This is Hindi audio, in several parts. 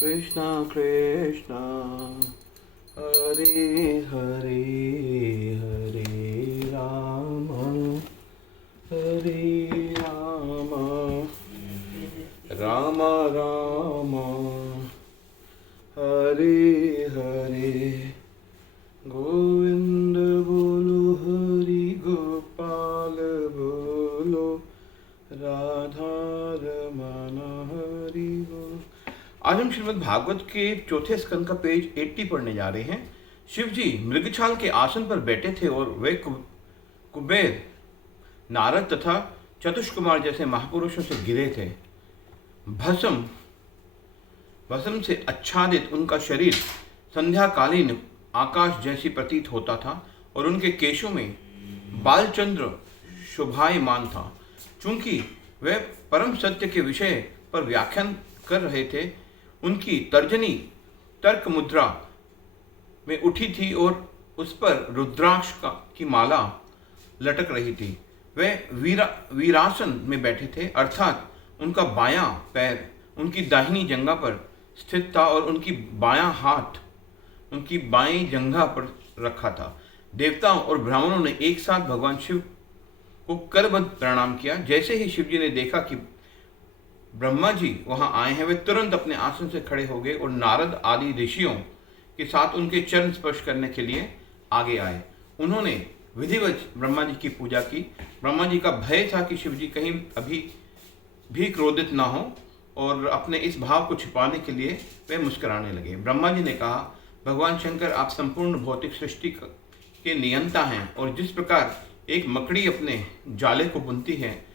कृष्णा कृष्णा हरे हरे हरे राम राम राम हरे हरे गोविंद बोलो हरि गोपाल बोलो राधा रमण हरि बोल। आज हम श्रीमद् भागवत के चौथे स्कंद का पेज 80 पढ़ने जा रहे हैं। शिव जी मृगछाल के आसन पर बैठे थे और वे कुबेर, नारद तथा चतुष्कुमार जैसे महापुरुषों से घिरे थे। भस्म से आच्छादित उनका शरीर संध्याकालीन आकाश जैसी प्रतीत होता था और उनके केशों में बालचंद्र शोभायमान था। चूंकि वे परम सत्य के विषय पर व्याख्यान कर रहे थे, उनकी तर्जनी तर्क मुद्रा में उठी थी और उस पर रुद्राक्ष की माला लटक रही थी। वे वीरासन में बैठे थे, अर्थात उनका बायां पैर उनकी दाहिनी जंघा पर स्थित था और उनकी बायां हाथ उनकी बाईं जंघा पर रखा था। देवताओं और ब्राह्मणों ने एक साथ भगवान शिव को करबद्ध प्रणाम किया। जैसे ही शिव जी ने देखा कि ब्रह्मा जी वहां आए हैं, वे तुरंत अपने आसन से खड़े हो गए और नारद आदि ऋषियों के साथ उनके चरण स्पर्श करने के लिए आगे आए। उन्होंने विधिवत ब्रह्मा जी की पूजा की। ब्रह्मा जी का भय था कि शिव जी कहीं अभी भी क्रोधित ना हो और अपने इस भाव को छिपाने के लिए वे मुस्कुराने लगे। ब्रह्मा जी ने कहा, भगवान शंकर, आप संपूर्ण भौतिक सृष्टि के नियंता हैं और जिस प्रकार एक मकड़ी अपने जाले को बुनती है,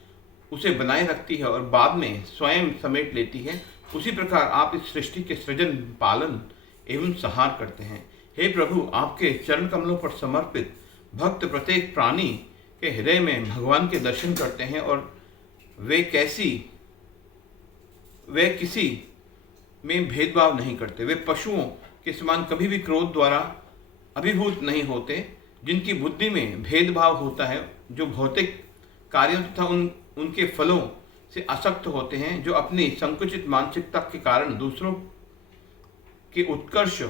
उसे बनाए रखती है और बाद में स्वयं समेट लेती है, उसी प्रकार आप इस सृष्टि के सृजन, पालन एवं संहार करते हैं। हे प्रभु, आपके चरण कमलों पर समर्पित भक्त प्रत्येक प्राणी के हृदय में भगवान के दर्शन करते हैं और वे किसी में भेदभाव नहीं करते। वे पशुओं के समान कभी भी क्रोध द्वारा अभिभूत नहीं होते, जिनकी बुद्धि में भेदभाव होता है, जो भौतिक कार्यों तथा उनके फलों से आसक्त होते हैं, जो अपनी संकुचित मानसिकता के कारण दूसरों के उत्कर्ष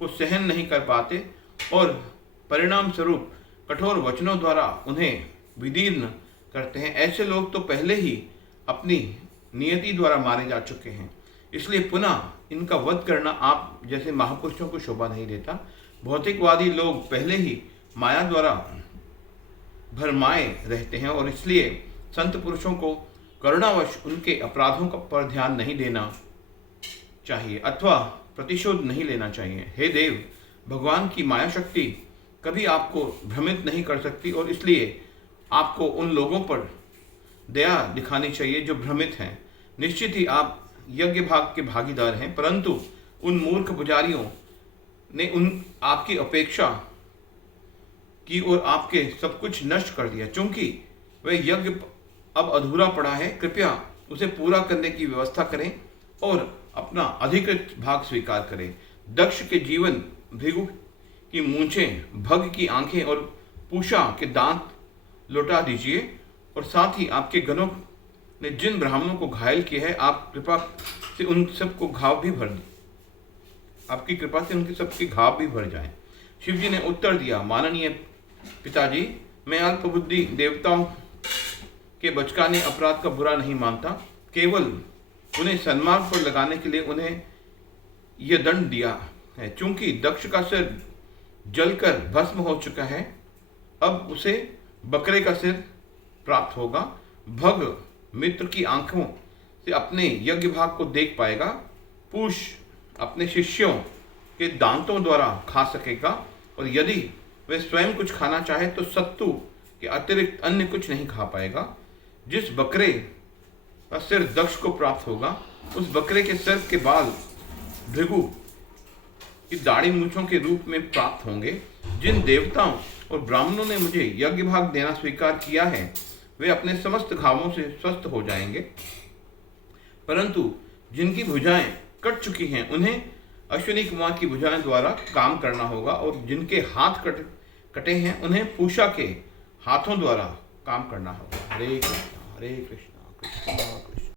को सहन नहीं कर पाते और परिणाम स्वरूप कठोर वचनों द्वारा उन्हें विदीर्ण करते हैं। ऐसे लोग तो पहले ही अपनी नियति द्वारा मारे जा चुके हैं, इसलिए पुनः इनका वध करना आप जैसे महापुरुषों को शोभा नहीं देता। भौतिकवादी लोग पहले ही माया द्वारा भरमाए रहते हैं और इसलिए संत पुरुषों को करुणावश उनके अपराधों पर ध्यान नहीं देना चाहिए अथवा प्रतिशोध नहीं लेना चाहिए। हे देव, भगवान की माया शक्ति कभी आपको भ्रमित नहीं कर सकती और इसलिए आपको उन लोगों पर दया दिखानी चाहिए जो भ्रमित हैं। निश्चित ही आप यज्ञ भाग के भागीदार हैं, परंतु उन मूर्ख पुजारियों ने आपकी अपेक्षा की और आपके सब कुछ नष्ट कर दिया। चूंकि वह यज्ञ अब अधूरा पड़ा है, कृपया उसे पूरा करने की व्यवस्था करें और अपना अधिकृत भाग स्वीकार करें। दक्ष के जीवन, भृगु की मूंछें, भग की आंखें और पूषा के दांत लौटा दीजिए और साथ ही आपके गणों ने जिन ब्राह्मणों को घायल किया है, आप कृपा से उन सबको घाव भी भर आपकी कृपा से उनके सबके घाव भी भर जाएं। शिव जी ने उत्तर दिया, माननीय पिताजी, मैं अल्पबुद्धि देवताओं के बचकाने अपराध का बुरा नहीं मानता, केवल उन्हें सन्मार्ग पर लगाने के लिए उन्हें यह दंड दिया है। चूंकि दक्ष का सिर जलकर भस्म हो चुका है, अब उसे बकरे का सिर प्राप्त होगा। भग मित्र की आंखों से अपने यज्ञ भाग को देख पाएगा। पूष अपने शिष्यों के दांतों द्वारा खा सकेगा और यदि वह स्वयं कुछ खाना चाहे तो सत्तू के अतिरिक्त अन्य कुछ नहीं खा पाएगा। जिस बकरे का सिर दक्ष को प्राप्त होगा, उस बकरे के सिर के बाल भृगु की दाढ़ी मूंछों के रूप में प्राप्त होंगे। जिन देवताओं और ब्राह्मणों ने मुझे यज्ञ भाग देना स्वीकार किया है, वे अपने समस्त घावों से स्वस्थ हो जाएंगे, परंतु जिनकी भुजाएं कट चुकी हैं, उन्हें अश्विनी कुमार की भुजाएं द्वारा काम करना होगा और जिनके हाथ कटे हैं, उन्हें पूषा के हाथों द्वारा काम करना होगा। हरे कृष्णा कृष्ण